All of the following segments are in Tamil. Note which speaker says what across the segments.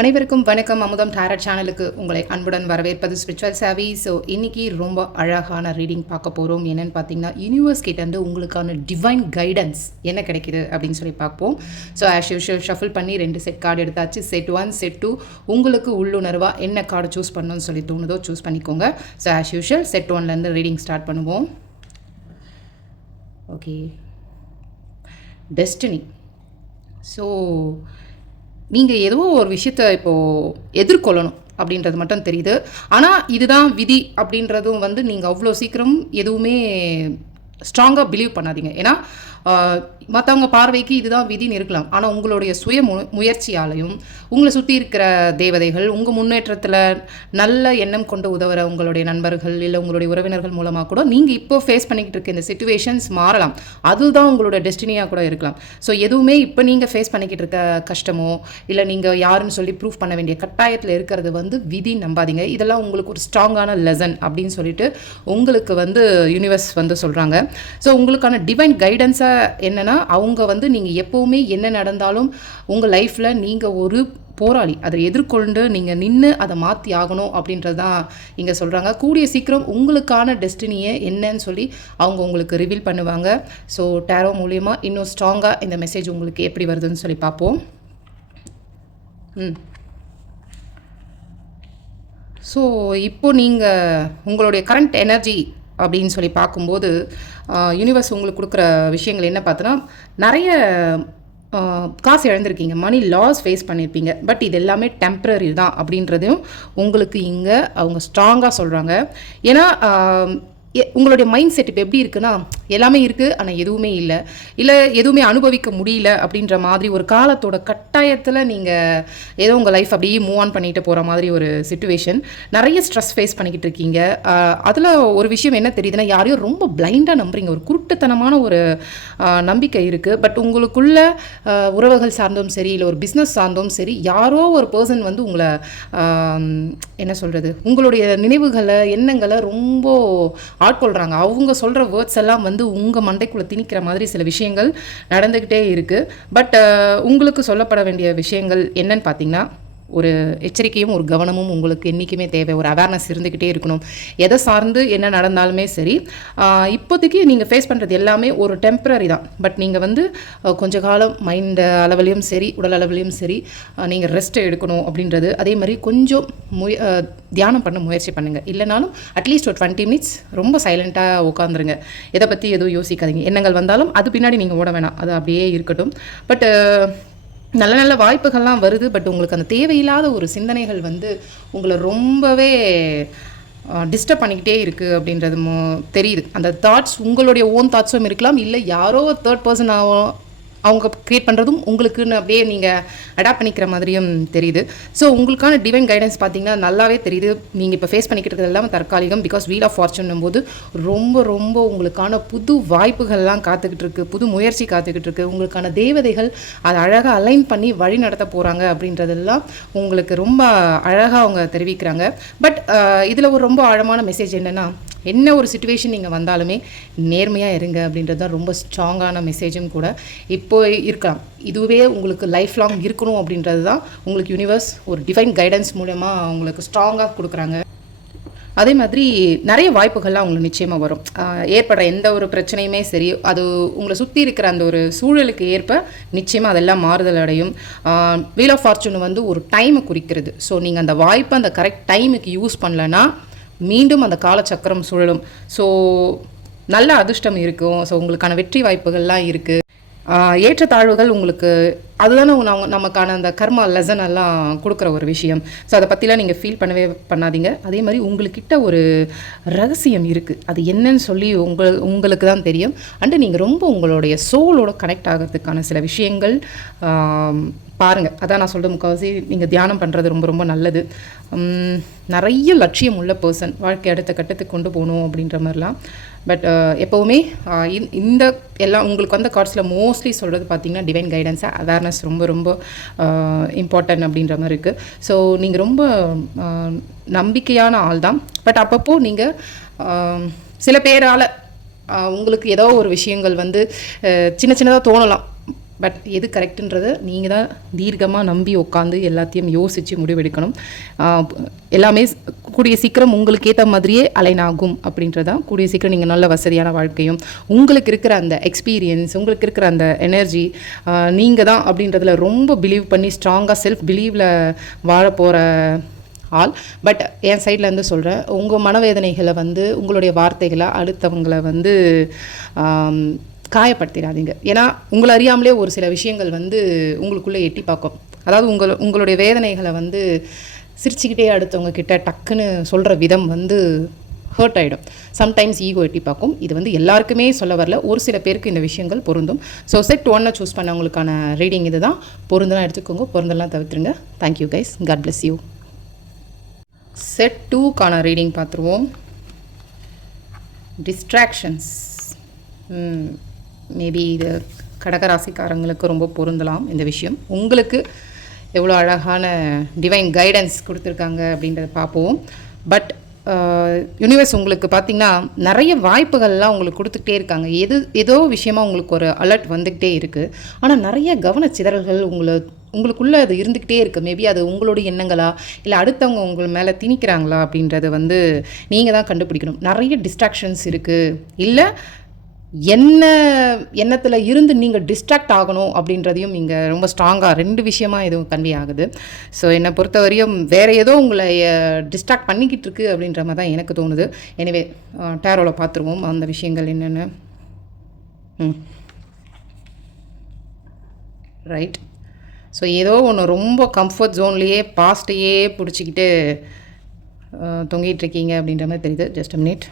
Speaker 1: அனைவருக்கும் வணக்கம். அமுதம் டேரட் சேனலுக்கு உங்களை அன்புடன் வரவேற்பது ஸ்பிரிச்சுவல் சாவி ஸோ இன்னைக்கு ரொம்ப அழகான ரீடிங் பார்க்க போகிறோம் என்னென்னு பார்த்தீங்கன்னா யூனிவர்ஸ் கிட்டேருந்து உங்களுக்கான டிவைன் கைடன்ஸ் என்ன கிடைக்கிது அப்படின்னு சொல்லி பார்ப்போம். ஸோ ஆஸ் யூஷுவல் ஷஃபிள் பண்ணி ரெண்டு செட் கார்டு எடுத்தாச்சு. செட் ஒன் செட் டூ உங்களுக்கு உள்ளுணர்வாக என்ன கார்டு சூஸ் பண்ணணும்னு சொல்லி தோணுதோ சூஸ் பண்ணிக்கோங்க. ஸோ ஆஸ் யூஷுவல் செட் ஒன்லேருந்து ரீடிங் ஸ்டார்ட் பண்ணுவோம். ஓகே டெஸ்டினி ஸோ நீங்கள் ஏதோ ஒரு விஷயத்த இப்போது எதிர்கொள்ளணும் அப்படின்றது மட்டும் தெரியுது. ஆனால் இதுதான் விதி அப்படின்றதும் வந்து நீங்கள் அவ்வளோ சீக்கிரம் எதுவுமே ஸ்ட்ராங்காக பிலீவ் பண்ணாதீங்க. ஏன்னா மற்றவங்க பார்வைக்கு இதுதான் விதின்னு இருக்கலாம் ஆனால் உங்களுடைய சுய மு முயற்சியாலையும் உங்களை சுற்றி இருக்கிற தேவதைகள் உங்கள் முன்னேற்றத்தில் நல்ல எண்ணம் கொண்டு உதவுற உங்களுடைய நண்பர்கள் இல்லை உங்களுடைய உறவினர்கள் மூலமாக கூட நீங்கள் இப்போ ஃபேஸ் பண்ணிக்கிட்டு இருக்க இந்த சுச்சுவேஷன்ஸ் மாறலாம். அதுதான் உங்களோட டெஸ்டினியாக கூட இருக்கலாம். ஸோ எதுவுமே இப்போ நீங்கள் ஃபேஸ் பண்ணிக்கிட்டு இருக்க கஷ்டமோ இல்லை நீங்கள் யாருன்னு சொல்லி ப்ரூஃப் பண்ண வேண்டிய கட்டாயத்தில் இருக்கிறது வந்து விதி நம்பாதீங்க. இதெல்லாம் உங்களுக்கு ஒரு ஸ்ட்ராங்கான லெசன் அப்படின்னு சொல்லிட்டு உங்களுக்கு வந்து யூனிவர்ஸ் வந்து சொல்கிறாங்க ஸோ உங்களுக்கான டிவைன் கைடன்ஸாக என்னென்னா அவங்க வந்து நீங்கள் எப்போவுமே என்ன நடந்தாலும் உங்கள் லைஃப்பில் நீங்கள் ஒரு போராளி. அதை எதிர்கொண்டு நீங்கள் நின்று அதை மாற்றி ஆகணும் அப்படின்றது தான் இங்கே சொல்கிறாங்க கூடிய சீக்கிரம் உங்களுக்கான டெஸ்டினியை என்னன்னு சொல்லி அவங்க உங்களுக்கு ரிவீல் பண்ணுவாங்க. ஸோ டேரோ மூலயமா இன்னும் ஸ்ட்ராங்காக இந்த மெசேஜ் உங்களுக்கு எப்படி வருதுன்னு சொல்லி பார்ப்போம். ம். ஸோ இப்போ நீங்கள் உங்களுடைய கரண்ட் எனர்ஜி அப்படின்னு சொல்லி பார்க்கும்போது யூனிவர்ஸ் உங்களுக்கு கொடுக்குற விஷயங்கள் என்ன பார்த்தோன்னா நிறைய காசு இழந்திருக்கீங்க. மணி லாஸ் ஃபேஸ் பண்ணியிருப்பீங்க. பட் இது எல்லாமே டெம்ப்ரரி தான் அப்படின்றதையும் உங்களுக்கு இங்கே அவங்க ஸ்ட்ராங்காக சொல்கிறாங்க ஏன்னா உங்களுடைய மைண்ட் செட் இப்போ எப்படி இருக்குன்னா எல்லாமே இருக்குது ஆனால் எதுவுமே இல்லை. இல்லை எதுவுமே அனுபவிக்க முடியல அப்படின்ற மாதிரி ஒரு காலத்தோட கட்டாயத்தில் நீங்கள் ஏதோ உங்கள் லைஃப் அப்படியே மூவ் ஆன் பண்ணிட்டு போகிற மாதிரி ஒரு சுச்சுவேஷன் நிறைய ஸ்ட்ரெஸ் ஃபேஸ் பண்ணிக்கிட்டு இருக்கீங்க. அதில் ஒரு விஷயம் என்ன தெரியுதுன்னா யாரையும் ரொம்ப பிளைண்டாக நம்புறீங்க. ஒரு குருட்டுத்தனமான ஒரு நம்பிக்கை இருக்குது பட் உங்களுக்குள்ள உறவுகள் சார்ந்தும் சரி இல்லை ஒரு பிஸ்னஸ் சார்ந்தும் சரி யாரோ ஒரு பர்சன் வந்து உங்களை என்ன சொல்கிறது உங்களுடைய நினைவுகளை எண்ணங்களை ரொம்ப ஆட்கொள்கிறாங்க அவங்க சொல்கிற வேர்ட்ஸ் எல்லாம் வந்து உங்கள் மண்டைக்குள்ளே திணிக்கிற மாதிரி சில விஷயங்கள் நடந்துக்கிட்டே இருக்குது பட் உங்களுக்கு சொல்லப்பட வேண்டிய விஷயங்கள் என்னன்னு பார்த்தீங்கன்னா ஒரு எச்சரிக்கையும் ஒரு கவனமும் உங்களுக்கு என்றைக்குமே தேவை. ஒரு அவேர்னஸ் இருந்துக்கிட்டே இருக்கணும். எதை சார்ந்து என்ன நடந்தாலுமே சரி இப்போதைக்கு நீங்கள் ஃபேஸ் பண்ணுறது எல்லாமே ஒரு டெம்பரரி தான். பட் நீங்கள் வந்து கொஞ்ச காலம் மைண்ட் அளவுலையும் சரி உடல் அளவுலையும் சரி நீங்கள் ரெஸ்ட் எடுக்கணும் அப்படின்றது. அதே மாதிரி கொஞ்சம் முய தியானம் பண்ண முயற்சி பண்ணுங்கள் இல்லைனாலும் அட்லீஸ்ட் ஒரு டுவெண்ட்டி மினிட்ஸ் ரொம்ப சைலண்ட்டாக உட்காந்துருங்க எதை பற்றி எதுவும் யோசிக்காதீங்க. எண்ணங்கள் வந்தாலும் அது பின்னாடி நீங்கள் ஓட வேணாம். அது அப்படியே இருக்கட்டும். பட் நல்ல நல்ல வாய்ப்புகள்லாம் வருது பட் உங்களுக்கு அந்த தேவையில்லாத ஒரு சிந்தனைகள் வந்து உங்களை ரொம்பவே டிஸ்டர்ப் பண்ணிக்கிட்டே இருக்குது அப்படின்றது தெரியுது. அந்த தாட்ஸ் உங்களுடைய ஓன் தாட்ஸும் இருக்கலாம் இல்லை யாரோ தேர்ட் பர்சன் அவங்க க்ரியேட் பண்ணுறதும் உங்களுக்குன்னு அப்படியே நீங்கள் அடாப்ட் பண்ணிக்கிற மாதிரியும் தெரியுது. ஸோ உங்களுக்கான டிவைன் கைடன்ஸ் பார்த்தீங்கன்னா நல்லாவே தெரியுது. நீங்கள் இப்போ ஃபேஸ் பண்ணிக்கிட்டு இருக்கிறது எல்லாமே தற்காலிகம் பிகாஸ் வீல் ஆஃப் ஃபார்ச்சுன்னும் போது ரொம்ப ரொம்ப உங்களுக்கான புது வாய்ப்புகள்லாம் காத்துக்கிட்டு இருக்குது புது முயற்சி காத்துக்கிட்டு இருக்கு உங்களுக்கான தேவதைகள் அதை அழகாக அலைன் பண்ணி வழி நடத்த போகிறாங்க அப்படின்றதெல்லாம் உங்களுக்கு ரொம்ப அழகாக அவங்க தெரிவிக்கிறாங்க. பட் இதில் ஒரு ரொம்ப ஆழமான மெசேஜ் என்னென்னா என்ன ஒரு சுச்சுவேஷன் நீங்கள் வந்தாலுமே நேர்மையாக இருங்க அப்படின்றது தான் ரொம்ப ஸ்ட்ராங்கான மெசேஜும் கூட இப்போ இருக்கலாம். இதுவே உங்களுக்கு லைஃப் லாங் இருக்கணும் அப்படின்றது தான் உங்களுக்கு யூனிவர்ஸ் ஒரு டிஃபைன் கைடன்ஸ் மூலயமா உங்களுக்கு ஸ்ட்ராங்காக கொடுக்குறாங்க. அதே மாதிரி நிறைய வாய்ப்புகள்லாம் உங்களுக்கு நிச்சயமாக வரும். ஏற்படுற எந்த ஒரு பிரச்சனையுமே சரி அது உங்களை சுற்றி இருக்கிற அந்த ஒரு சூழலுக்கு ஏற்ப நிச்சயமாக அதெல்லாம் மாறுதல் அடையும். வீல் ஆஃப் ஃபார்ச்சூன் வந்து ஒரு டைமை குறிக்கிறது. ஸோ நீங்கள் அந்த வாய்ப்பை அந்த கரெக்ட் டைமுக்கு யூஸ் பண்ணலன்னா மீண்டும் அந்த காலச்சக்கரம் சுழலும். ஸோ நல்ல அதிர்ஷ்டம் இருக்கும். ஸோ உங்களுக்கான வெற்றி வாய்ப்புகள்லாம் இருக்குது ஏற்றத்தாழ்வுகள் உங்களுக்கு அதுதானே நம்ம நமக்கான அந்த கர்மா லெசன் எல்லாம் கொடுக்குற ஒரு விஷயம். ஸோ அதை பற்றிலாம் நீங்கள் ஃபீல் பண்ணவே பண்ணாதீங்க. அதே மாதிரி உங்கள்கிட்ட ஒரு ரகசியம் இருக்குது அது என்னன்னு சொல்லி உங்கள் உங்களுக்கு தான் தெரியும். அண்டு நீங்கள் ரொம்ப உங்களுடைய சோலோட கனெக்ட் ஆகிறதுக்கான சில விஷயங்கள் பாருங்கள் அதான் நான் சொல்கிற முக்கால்வாசி நீங்கள் தியானம் பண்ணுறது ரொம்ப ரொம்ப நல்லது. நிறைய லட்சியம் உள்ள பர்சன் வாழ்க்கை அடுத்த கட்டத்துக்கு கொண்டு போகணும் அப்படின்ற மாதிரிலாம். பட் எப்போவுமே இந்த எல்லாம் உங்களுக்கு வந்த கார்ட்ஸில் மோஸ்ட்லி சொல்கிறது பார்த்தீங்கன்னா டிவைன் கைடன்ஸாக அவேர்னஸ் ரொம்ப ரொம்ப இம்பார்ட்டன்ட் அப்படின்ற மாதிரி இருக்குது ஸோ நீங்கள் ரொம்ப நம்பிக்கையான ஆள் தான். பட் அப்பப்போ நீங்கள் சில பேரால் உங்களுக்கு ஏதோ ஒரு விஷயங்கள் வந்து சின்ன சின்னதாக தோணலாம். பட் எது கரெக்டுன்றதை நீங்கள் தான் தீர்க்கமாக நம்பி உட்காந்து எல்லாத்தையும் யோசித்து முடிவெடுக்கணும். எல்லாமே கூடிய சீக்கிரம் உங்களுக்கு ஏற்ற மாதிரியே அலைன் ஆகும் அப்படின்றதான் கூடிய சீக்கிரம் நீங்கள் நல்ல வசதியான வாழ்க்கையும் உங்களுக்கு இருக்கிற அந்த எக்ஸ்பீரியன்ஸ் உங்களுக்கு இருக்கிற அந்த எனர்ஜி நீங்கள் தான் அப்படின்றதுல ரொம்ப பிலீவ் பண்ணி ஸ்ட்ராங்காக செல்ஃப் பிலீவில் வாழ போகிற ஆள். பட் என் சைட்லேருந்து சொல்கிறேன் உங்கள் மனவேதனைகளை வந்து உங்களுடைய வார்த்தைகளை அடுத்தவங்களை வந்து காயப்படுத்திடாதீங்க. ஏன்னா உங்களை அறியாமலே ஒரு சில விஷயங்கள் வந்து உங்களுக்குள்ளே எட்டி பார்க்கும். அதாவது உங்கள் உங்களுடைய வேதனைகளை வந்து சிரிச்சுக்கிட்டே அடுத்தவங்க கிட்ட டக்குன்னு சொல்கிற விதம் வந்து ஹர்ட் ஆகிடும் சம்டைம்ஸ் ஈகோ எட்டி பார்க்கும். இது வந்து எல்லாருக்குமே சொல்ல வரல. ஒரு சில பேருக்கு இந்த விஷயங்கள் பொருந்தும். ஸோ செட் ஒன்னை சூஸ் பண்ணவங்களுக்கான ரீடிங் இது தான் பொருந்தெல்லாம் எடுத்துக்கோங்க. பொருந்தெல்லாம் தவிர்த்துருங்க. Thank you guys god bless you set டூக்கான reading பார்த்துருவோம். டிஸ்ட்ராக்ஷன்ஸ் மேபி இது கடகராசிக்காரங்களுக்கு ரொம்ப பொருந்தலாம் இந்த விஷயம். உங்களுக்கு எவ்வளோ அழகான டிவைன் கைடன்ஸ் கொடுத்துருக்காங்க அப்படின்றத பார்ப்போம். பட் யூனிவர்ஸ் uh, உங்களுக்கு பார்த்தீங்கன்னா நிறைய வாய்ப்புகள்லாம் உங்களுக்கு கொடுத்துக்கிட்டே இருக்காங்க. எது ஏதோ விஷயமா உங்களுக்கு ஒரு அலர்ட் வந்துக்கிட்டே இருக்குது ஆனால் நிறைய கவனச்சிதறல்கள் உங்களை உங்களுக்குள்ளே அது இருந்துக்கிட்டே இருக்குது மேபி அது உங்களுடைய எண்ணங்களா? இல்லை அடுத்தவங்க உங்கள் மேலே திணிக்கிறாங்களா? அப்படின்றத வந்து நீங்கள் தான் கண்டுபிடிக்கணும். நிறைய டிஸ்ட்ராக்ஷன்ஸ் இருக்குது இல்லை என்ன எண்ணத்தில் இருந்து நீங்கள் டிஸ்ட்ராக்ட் ஆகணும் அப்படின்றதையும் நீங்கள் ரொம்ப ஸ்ட்ராங்காக ரெண்டு விஷயமா எதுவும் கன்வே ஆகுது. ஸோ என்னை பொறுத்தவரையும் வேறு ஏதோ உங்களை டிஸ்ட்ராக்ட் பண்ணிக்கிட்டு இருக்கு அப்படின்ற மாதிரி தான் எனக்கு தோணுது. எனவே டேரோவில் பார்த்துருவோம் அந்த விஷயங்கள் என்னென்ன. ம். ரைட் ஸோ ஏதோ ஒன்று ரொம்ப கம்ஃபர்ட் ஜோன்லேயே பாஸ்ட்டையே பிடிச்சிக்கிட்டு தொங்கிட்டு இருக்கீங்க அப்படின்ற மாதிரி தெரியுது. ஜஸ்ட் மினிட்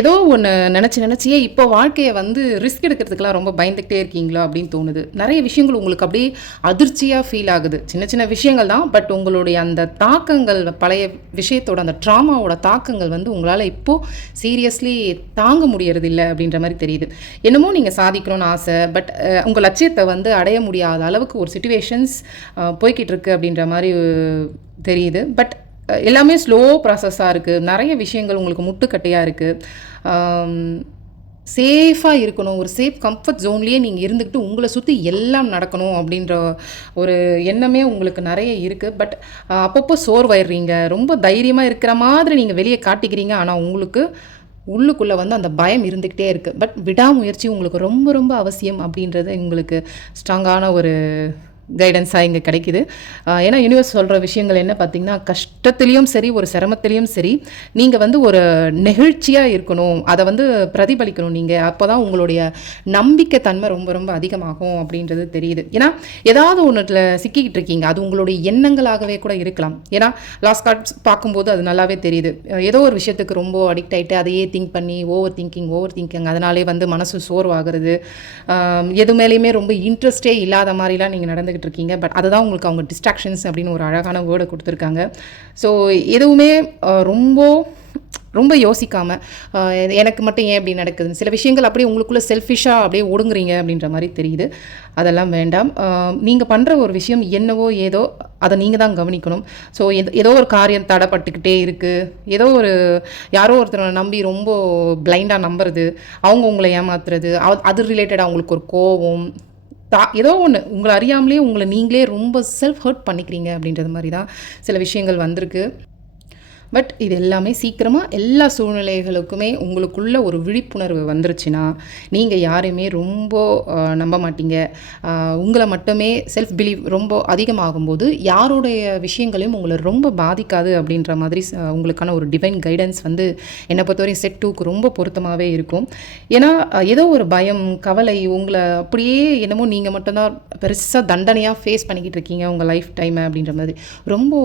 Speaker 1: ஏதோ ஒன்று நினச்சி நினச்சியே இப்போ வாழ்க்கையை வந்து ரிஸ்க் எடுக்கிறதுக்கெலாம் ரொம்ப பயந்துக்கிட்டே இருக்கீங்களா? அப்படின்னு தோணுது. நிறைய விஷயங்கள் உங்களுக்கு அப்படியே அதிர்ச்சியாக ஃபீல் ஆகுது. சின்ன சின்ன விஷயங்கள் தான் பட் உங்களுடைய அந்த தாக்கங்கள் பழைய விஷயத்தோட அந்த ட்ராமாவோட தாக்கங்கள் வந்து உங்களால் இப்போது சீரியஸ்லி தாங்க முடியறது இல்லை அப்படின்ற மாதிரி தெரியுது. என்னமோ நீங்கள் சாதிக்கணும்னு ஆசை பட் உங்கள் லட்சியத்தை வந்து அடைய முடியாத அளவுக்கு ஒரு சுச்சுவேஷன்ஸ் போய்கிட்டு இருக்கு அப்படின்ற மாதிரி தெரியுது. பட் எல்லாமே ஸ்லோ ப்ராசஸாக இருக்குது நிறைய விஷயங்கள் உங்களுக்கு முட்டுக்கட்டையாக இருக்குது சேஃபாக இருக்கணும். ஒரு சேஃப் கம்ஃபர்ட் ஜோன்லேயே நீங்கள் இருந்துக்கிட்டு உங்களை சுற்றி எல்லாம் நடக்கணும் அப்படின்ற ஒரு எண்ணமே உங்களுக்கு நிறைய இருக்குது பட் அப்பப்போ சோர்வாயிடுறீங்க. ரொம்ப தைரியமாக இருக்கிற மாதிரி நீங்கள் வெளியே காட்டிக்கிறீங்க. ஆனால் உங்களுக்கு உள்ளுக்குள்ளே வந்து அந்த பயம் இருந்துக்கிட்டே இருக்குது பட் விடாமுயற்சி உங்களுக்கு ரொம்ப ரொம்ப அவசியம் அப்படின்றது உங்களுக்கு ஸ்ட்ராங்கான ஒரு கைடன்ஸாக இங்கே கிடைக்குது. ஏன்னா யூனிவர்ஸ் சொல்கிற விஷயங்கள் என்ன பார்த்தீங்கன்னா கஷ்டத்துலேயும் சரி ஒரு சிரமத்துலேயும் சரி நீங்கள் வந்து ஒரு நெகிழ்ச்சியாக இருக்கணும் அதை வந்து பிரதிபலிக்கணும் நீங்கள் அப்போ தான் உங்களுடைய நம்பிக்கை தன்மை ரொம்ப ரொம்ப அதிகமாகும் அப்படின்றது தெரியுது. ஏன்னா ஏதாவது ஒன்றில் சிக்கிக்கிட்டு இருக்கீங்க அது உங்களுடைய எண்ணங்களாகவே கூட இருக்கலாம். ஏன்னா லாஸ்ட் கார்ட்ஸ் பார்க்கும்போது அது நல்லாவே தெரியுது. ஏதோ ஒரு விஷயத்துக்கு ரொம்ப அடிக்ட் ஆகிட்டு அதையே திங்க் பண்ணி ஓவர் திங்கிங் ஓவர் திங்கிங் அதனாலே வந்து மனசு சோர்வாகிறது. எது மேலேயுமே ரொம்ப இன்ட்ரெஸ்டே இல்லாத மாதிரிலாம் நீங்கள் நடந்துக்கிட்டு இருக்கீங்க பட் அதுதான் உங்களுக்கு அவங்க டிஸ்ட்ராக்ஷன்ஸ் அப்படின்னு ஒரு அழகான வேர்டை கொடுத்துருக்காங்க. ஸோ எதுவுமே ரொம்ப ரொம்ப யோசிக்காமல் எனக்கு மட்டும் ஏன் இப்படி நடக்குது சில விஷயங்கள் அப்படியே உங்களுக்குள்ளே செல்ஃபிஷாக அப்படியே ஒடுங்குறீங்க அப்படின்ற மாதிரி தெரியுது. அதெல்லாம் வேண்டாம். நீங்கள் பண்ணுற ஒரு விஷயம் என்னவோ ஏதோ அதை நீங்கள் தான் கவனிக்கணும். ஸோ ஏதோ ஒரு காரியம் தடைப்பட்டுக்கிட்டே இருக்குது ஏதோ ஒரு யாரோ ஒருத்தரை நம்பி ரொம்ப பிளைண்டாக நம்புறது அவங்க உங்களை ஏமாத்துறது அது- அது ரிலேட்டடாக அவங்களுக்கு ஒரு கோவம் தா ஏதோ ஒன்று உங்களை அறியாமலே உங்களை நீங்களே ரொம்ப செல்ஃப் ஹர்ட் பண்ணிக்கிறீங்க அப்படின்றது மாதிரி தான் சில விஷயங்கள் வந்திருக்கு. பட் இது எல்லாமே சீக்கிரமாக எல்லா சூழ்நிலைகளுக்குமே உங்களுக்குள்ள ஒரு விழிப்புணர்வு வந்துருச்சுன்னா நீங்கள் யாரையுமே ரொம்ப நம்ப மாட்டீங்க. உங்களை மட்டுமே செல்ஃப் பிலீவ் ரொம்ப அதிகமாகும்போது யாருடைய விஷயங்களையும் உங்களை ரொம்ப பாதிக்காது அப்படின்ற மாதிரி உங்களுக்கான ஒரு டிவைன் கைடன்ஸ் வந்து என்னை பொறுத்தவரையும் செட் டூக்கு ரொம்ப பொருத்தமாகவே இருக்கும். ஏன்னா ஏதோ ஒரு பயம் கவலை உங்களை அப்படியே என்னமோ நீங்கள் மட்டும்தான் பெருசாக தண்டனையாக ஃபேஸ் பண்ணிக்கிட்டு இருக்கீங்க உங்கள் லைஃப் டைமை அப்படின்ற மாதிரி. ரொம்ப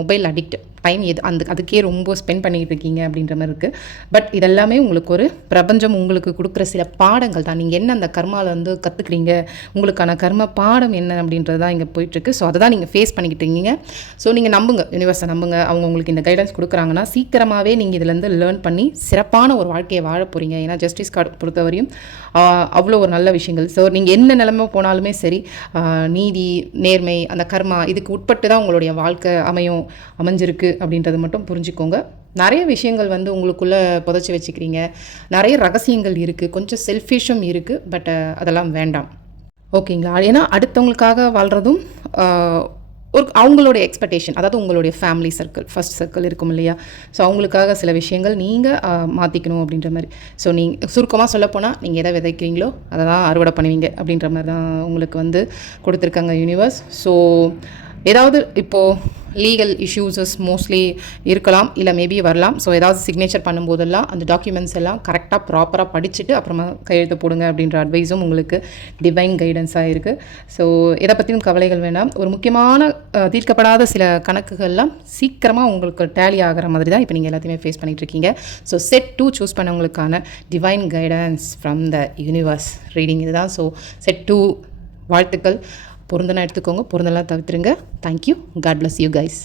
Speaker 1: மொபைல் அடிக்ட் டைம் எது அந்த அதுக்கே ரொம்ப ஸ்பெண்ட் பண்ணிக்கிட்டு இருக்கீங்க அப்படின்ற மாதிரி இருக்குது பட் இதெல்லாமே உங்களுக்கு ஒரு பிரபஞ்சம் உங்களுக்கு கொடுக்குற சில பாடங்கள் தான். நீங்கள் என்ன அந்த கர்மாவில் வந்து கற்றுக்குறீங்க உங்களுக்கான கர்ம பாடம் என்ன அப்படின்றது தான் இங்கே போயிட்டுருக்கு. ஸோ அதை தான் நீங்கள் ஃபேஸ் பண்ணிக்கிட்டு இருக்கீங்க. ஸோ நீங்கள் நம்புங்க. யூனிவர்ஸை நம்புங்க. அவங்க உங்களுக்கு இந்த கைடன்ஸ் கொடுக்குறாங்கன்னா சீக்கிரமாகவே நீங்கள் இதுலேருந்து லேர்ன் பண்ணி சிறப்பான ஒரு வாழ்க்கையை வாழ போகிறீங்க ஏன்னா ஜஸ்டிஸ் கார்டு பொறுத்தவரையும் அவ்வளோ ஒரு நல்ல விஷயங்கள். ஸோ நீங்கள் என்ன நிலைமை போனாலுமே சரி நீதி நேர்மை அந்த கர்மா இதுக்கு உட்பட்டு தான் உங்களுடைய வாழ்க்கை அமையும் அமைஞ்சிருக்கு. அப்படின்றது மட்டும் புரிஞ்சுக்கோங்க. நிறைய விஷயங்கள் வந்து உங்களுக்குள்ளே புதைச்சி வச்சுக்கிறீங்க. நிறைய ரகசியங்கள் இருக்குது கொஞ்சம் செல்ஃபிஷும் இருக்குது பட் அதெல்லாம் வேண்டாம். ஓகேங்களா? ஏன்னா அடுத்தவங்களுக்காக வாழ்கிறதும் ஒரு அவங்களோட எக்ஸ்பெக்டேஷன் அதாவது உங்களுடைய ஃபேமிலி சர்க்கிள் ஃபர்ஸ்ட் சர்க்கிள் இருக்கும் இல்லையா? ஸோ அவங்களுக்காக சில விஷயங்கள் நீங்கள் மாற்றிக்கணும் அப்படின்ற மாதிரி. ஸோ நீங்கள் சுருக்கமாக சொல்லப்போனால் நீங்கள் எதை விதைக்கிறீங்களோ அதை தான் அறுவடை பண்ணுவீங்க அப்படின்ற மாதிரி தான் உங்களுக்கு வந்து கொடுத்துருக்காங்க யூனிவர்ஸ் ஸோ ஏதாவது இப்போது லீகல் இஷ்யூஸஸ் மோஸ்ட்லி இருக்கலாம் இல்லை மேபி வரலாம். ஸோ ஏதாவது சிக்னேச்சர் பண்ணும்போதெல்லாம் அந்த டாக்குமெண்ட்ஸ் எல்லாம் கரெக்டாக ப்ராப்பராக படிச்சுட்டு அப்புறமா கையெழுத்து போடுங்க அப்படின்ற அட்வைஸும் உங்களுக்கு டிவைன் கைடன்ஸாக இருக்குது ஸோ எதை பற்றியும் கவலைகள் வேண்டாம் ஒரு முக்கியமான தீர்க்கப்படாத சில கணக்குகள்லாம் சீக்கிரமாக உங்களுக்கு டேலி ஆகிற மாதிரி தான் இப்போ நீங்கள் எல்லாத்தையுமே ஃபேஸ் பண்ணிகிட்ருக்கீங்க இருக்கீங்க. So set two choose பண்ணவங்களுக்கான divine guidance from the universe reading இதுதான். ஸோ செட் டூ வாழ்த்துக்கள். பொருந்தனா எடுத்துக்கோங்க பொருந்தெல்லாம் தவிர்த்துருங்க. Thank you god bless you guys